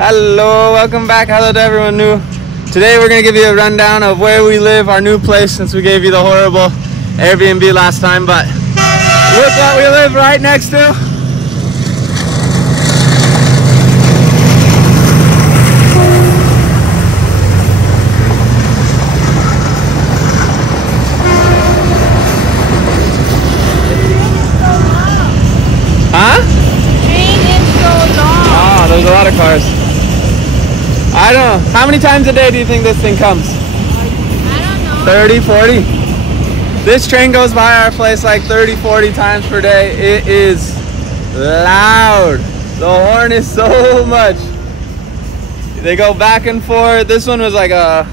Hello, welcome back. Hello to everyone new. Today we're going to give you a rundown of where we live, our new place, since we gave you the horrible Airbnb last time, but look what we live right next to. Huh? Train is so long. Oh, there's a lot of cars. I don't know. How many times a day do you think this thing comes? I don't know. 30, 40? This train goes by our place like 30, 40 times per day. It is loud. The horn is so much. They go back and forth. This one was like a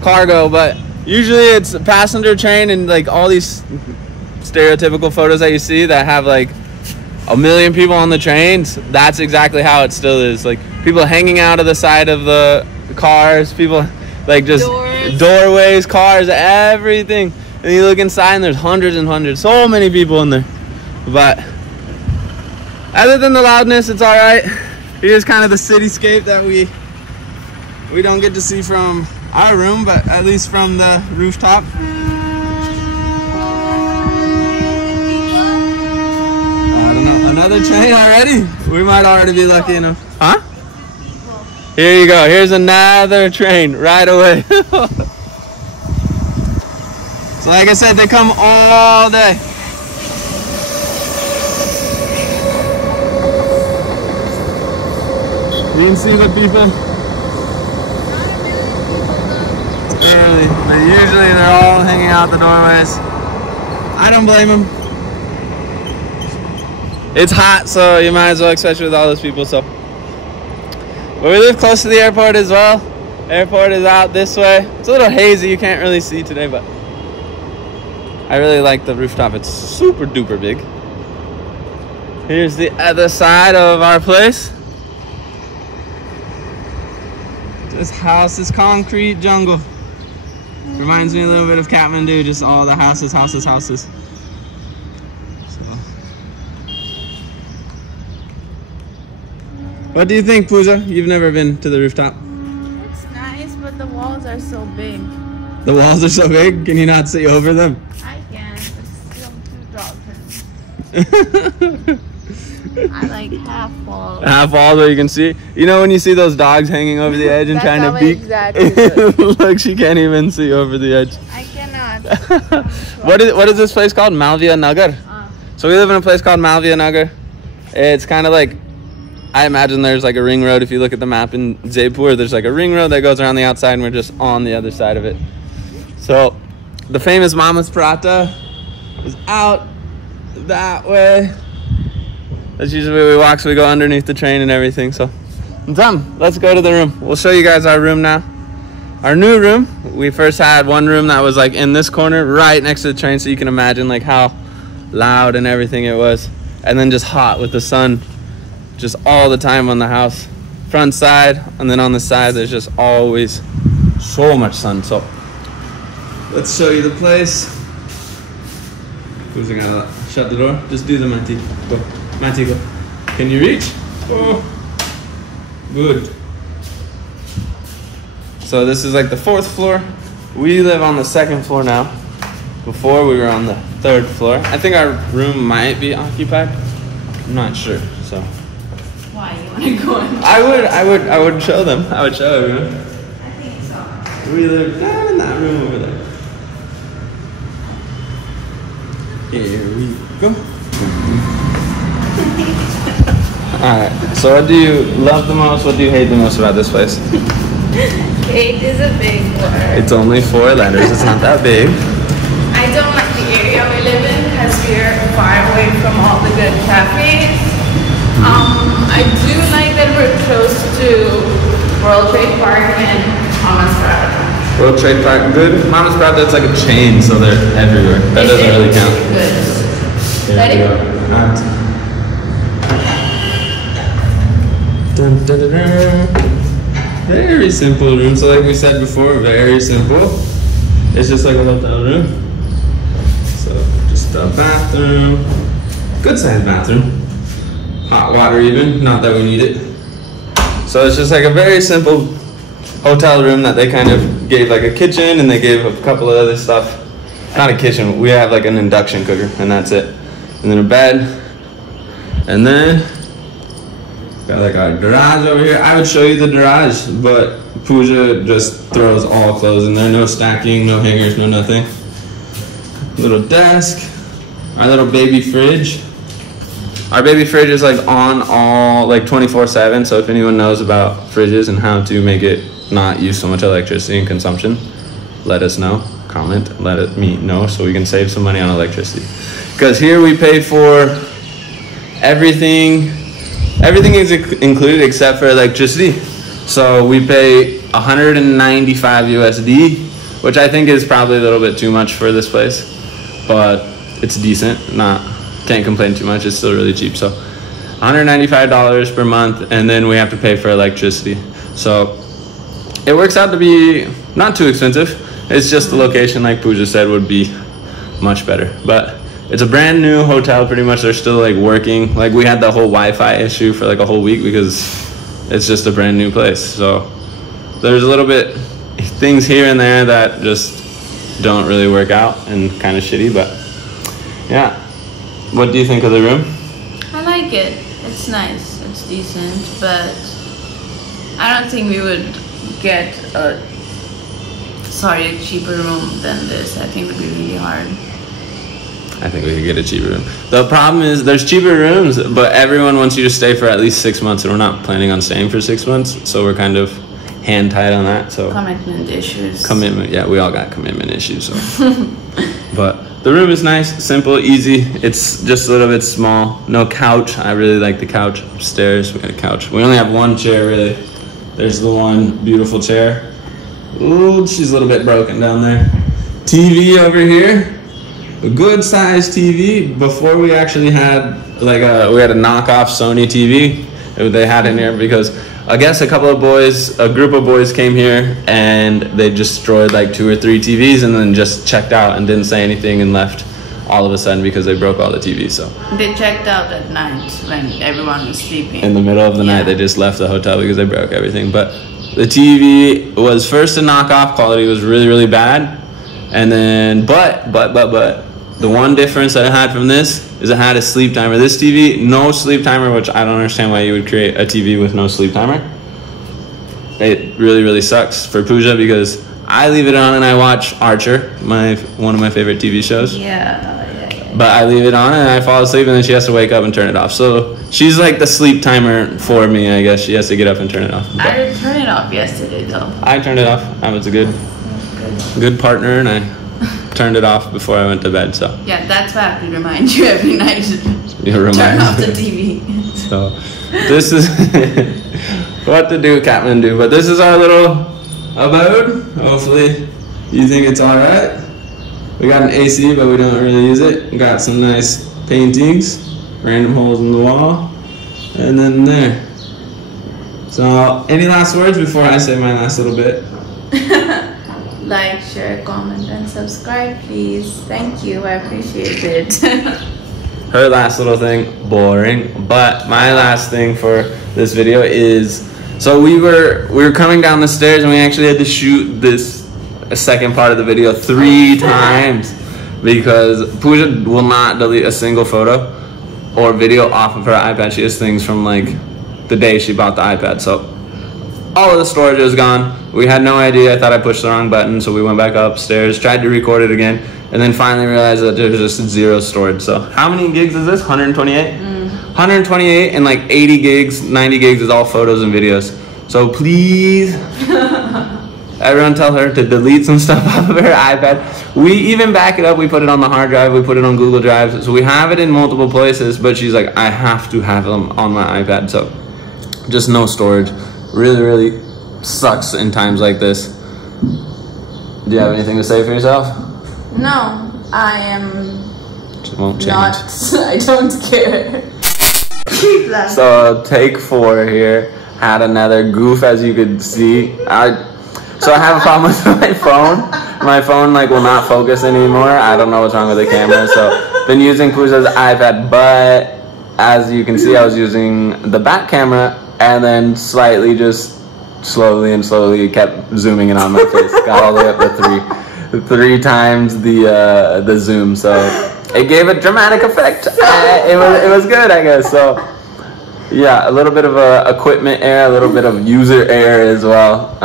cargo, but usually it's a passenger train, and like all these stereotypical photos that you see that have like a million people on the trains, that's exactly how it still is. Like people hanging out of the side of the cars, people like just doorways, cars, everything. And you look inside and there's hundreds and hundreds, so many people in there. But other than the loudness, it's all right. Here's kind of the cityscape that we don't get to see from our room, but at least from the rooftop. Another train already? We might already be lucky enough. Huh? Here you go. Here's another train right away. So like I said, they come all day. You can see the people. It's early, but usually they're all hanging out the doorways. I don't blame them. It's hot, so you might as well, especially with all those people. So, but we live close to the airport as well. Airport is out this way. It's a little hazy, you can't really see today, but I really like the rooftop. It's super duper big. Here's the other side of our place. This house is concrete jungle. Reminds me a little bit of Kathmandu, just all the houses. What do you think, Pooja? You've never been to the rooftop. It's nice, but the walls are so big. The walls are so big? Can you not see over them? I can. It's still too dark. I like half walls. Half walls where you can see. You know when you see those dogs hanging over the edge and trying to peek? Exactly. Look, she can't even see over the edge. I cannot. What is this place called? Malviya Nagar. So we live in a place called Malviya Nagar. It's kind of like, I imagine there's like a ring road. If you look at the map in Jaipur, there's like a ring road that goes around the outside, and we're just on the other side of it. So the famous Mama's Paratha is out that way. That's usually where we walk, so we go underneath the train and everything. So let's go to the room. We'll show you guys our room now. Our new room, we first had one room that was like in this corner right next to the train, so you can imagine like how loud and everything it was. And then just hot with the sun just all the time on the house. Front side, and then on the side there's just always so much sun. So let's show you the place. Who's gonna shut the door? Just do the Mati. Go. Mati, go. Can you reach? Oh, good. So this is like the 4th floor. We live on the 2nd floor now. Before we were on the 3rd floor. I think our room might be occupied. I'm not sure. So why you want to go in? I would show them. I would show everyone. I think so. We live down in that room over there. Here we go. Alright, so what do you love the most? What do you hate the most about this place? Hate is a big word. It's only 4 letters. It's not that big. I don't like the area we live in because we're far away from all the good cafes. I do like that we're close to World Trade Park and Mama's Paratha. World Trade Park, good. Mama's Paratha, it's like a chain, so they're everywhere. That doesn't really count. Good. Here Ready? we go. Dun, dun, dun, dun. Very simple room. So like we said before, very simple. It's just like a hotel room. So just a bathroom. Good sized bathroom. Hot water even, not that we need it. So it's just like a very simple hotel room that they kind of gave like a kitchen, and they gave a couple of other stuff. Not a kitchen, we have like an induction cooker, and that's it. And then a bed, and then got like our garage over here. I would show you the garage, but Pooja just throws all clothes in there. No stacking, no hangers, no nothing. Little desk, our little baby fridge. Our baby fridge is like on all, like 24/7. So if anyone knows about fridges and how to make it not use so much electricity and consumption, let us know. Comment, let me know so we can save some money on electricity. Because here we pay for everything. Everything is included except for electricity. So we pay 195 USD, which I think is probably a little bit too much for this place, but it's decent. Can't complain too much. It's still really cheap. So $195 per month, and then we have to pay for electricity. So it works out to be not too expensive. It's just the location, like Pooja said, would be much better. But it's a brand new hotel pretty much. They're still like working. Like we had the whole Wi-Fi issue for like a whole week because it's just a brand new place. So there's a little bit things here and there that just don't really work out and kind of shitty, but yeah. What do you think of the room? I like it. It's nice. It's decent, but I don't think we would get a cheaper room than this. I think it would be really hard. I think we could get a cheaper room. The problem is there's cheaper rooms, but everyone wants you to stay for at least 6 months, and we're not planning on staying for 6 months, so we're kind of hand-tied on that. So commitment issues. Commitment, yeah, we all got commitment issues. So. But the room is nice, simple, easy. It's just a little bit small. No couch. I really like the couch upstairs. We got a couch. We only have one chair, really. There's the one beautiful chair. Ooh, she's a little bit broken down there. TV over here. A good sized TV. Before we actually had we had a knockoff Sony TV they had in here because I guess a group of boys came here and they destroyed like 2 or 3 TVs and then just checked out and didn't say anything and left all of a sudden because they broke all the TVs. So they checked out at night when everyone was sleeping. In the middle of the night, they just left the hotel because they broke everything. But the TV was first a knockoff. Quality was really, really bad. And then, but the one difference that it had from this is it had a sleep timer. This TV, no sleep timer, which I don't understand why you would create a TV with no sleep timer. It really, really sucks for Pooja because I leave it on and I watch Archer, one of my favorite TV shows. Yeah. But I leave it on and I fall asleep and then she has to wake up and turn it off. So she's like the sleep timer for me, I guess. She has to get up and turn it off. But I didn't turn it off yesterday, though. I turned it off. I was a good partner, and I turned it off before I went to bed. So yeah, that's why I have to remind you every night to turn off the TV. So this is what to do, Kathmandu. But this is our little abode. Hopefully you think it's all right. We got an AC, but we don't really use it. We got some nice paintings, random holes in the wall, and then there. So any last words before I say my last little bit? Like, share, comment, and subscribe, please. Thank you. I appreciate it. Her last little thing, boring. But my last thing for this video is, so we were coming down the stairs and we actually had to shoot this second part of the video 3 times because Pooja will not delete a single photo or video off of her iPad. She has things from like the day she bought the iPad. So all of the storage is gone. We had no idea. I thought I pushed the wrong button, so we went back upstairs, tried to record it again, and then finally realized that there's just 0 storage. So how many gigs is this? 128? 128 and like 80 gigs, 90 gigs is all photos and videos. So please, everyone tell her to delete some stuff off of her iPad. We even back it up. We put it on the hard drive. We put it on Google Drive. So we have it in multiple places, but she's like, I have to have them on my iPad. So just no storage. Really, really sucks in times like this. Do you have anything to say for yourself? No, I am won't change. I don't care. So take 4 here. Had another goof, as you could see. So I have a problem with my phone. My phone like will not focus anymore. I don't know what's wrong with the camera. So been using Pooja's iPad, but as you can see, I was using the back camera and then slightly just slowly kept zooming in on my face. Got all the way up to three times the zoom, so it gave a dramatic effect. It was good, I guess. So yeah, a little bit of equipment error, a little bit of user error as well.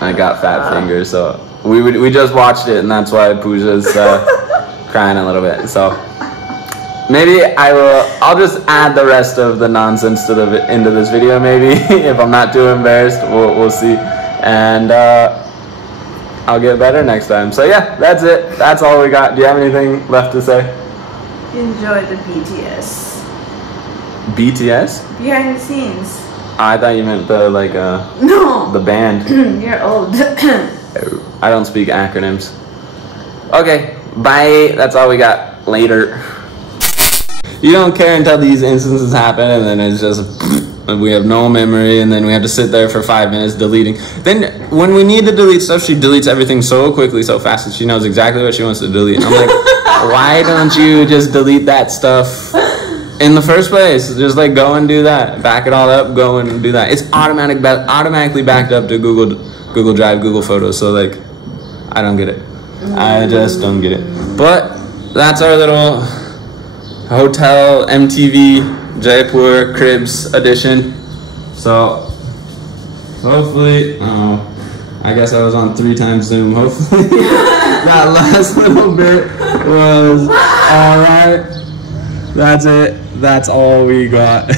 I got fat fingers, so we just watched it, and that's why Pooja's crying a little bit. So maybe I'll just add the rest of the nonsense into this video, maybe. If I'm not too embarrassed, we'll see, and I'll get better next time. So yeah, that's it. That's all we got. Do you have anything left to say? Enjoy the BTS. BTS? Behind the scenes. I thought you meant the No. the band. You're old. I don't speak acronyms. Okay, bye. That's all we got. Later. You don't care until these instances happen, and then it's just we have no memory, and then we have to sit there for 5 minutes deleting. Then when we need to delete stuff, she deletes everything so quickly, so fast that she knows exactly what she wants to delete. And I'm like, why don't you just delete that stuff in the first place? Just like go and do that. Back it all up, go and do that. It's automatically backed up to Google Drive, Google Photos. So like, I don't get it. I just don't get it. But that's our little hotel MTV Jaipur Cribs edition. So hopefully, I guess I was on 3 times Zoom. Hopefully that last little bit was all right. That's it. That's all we got.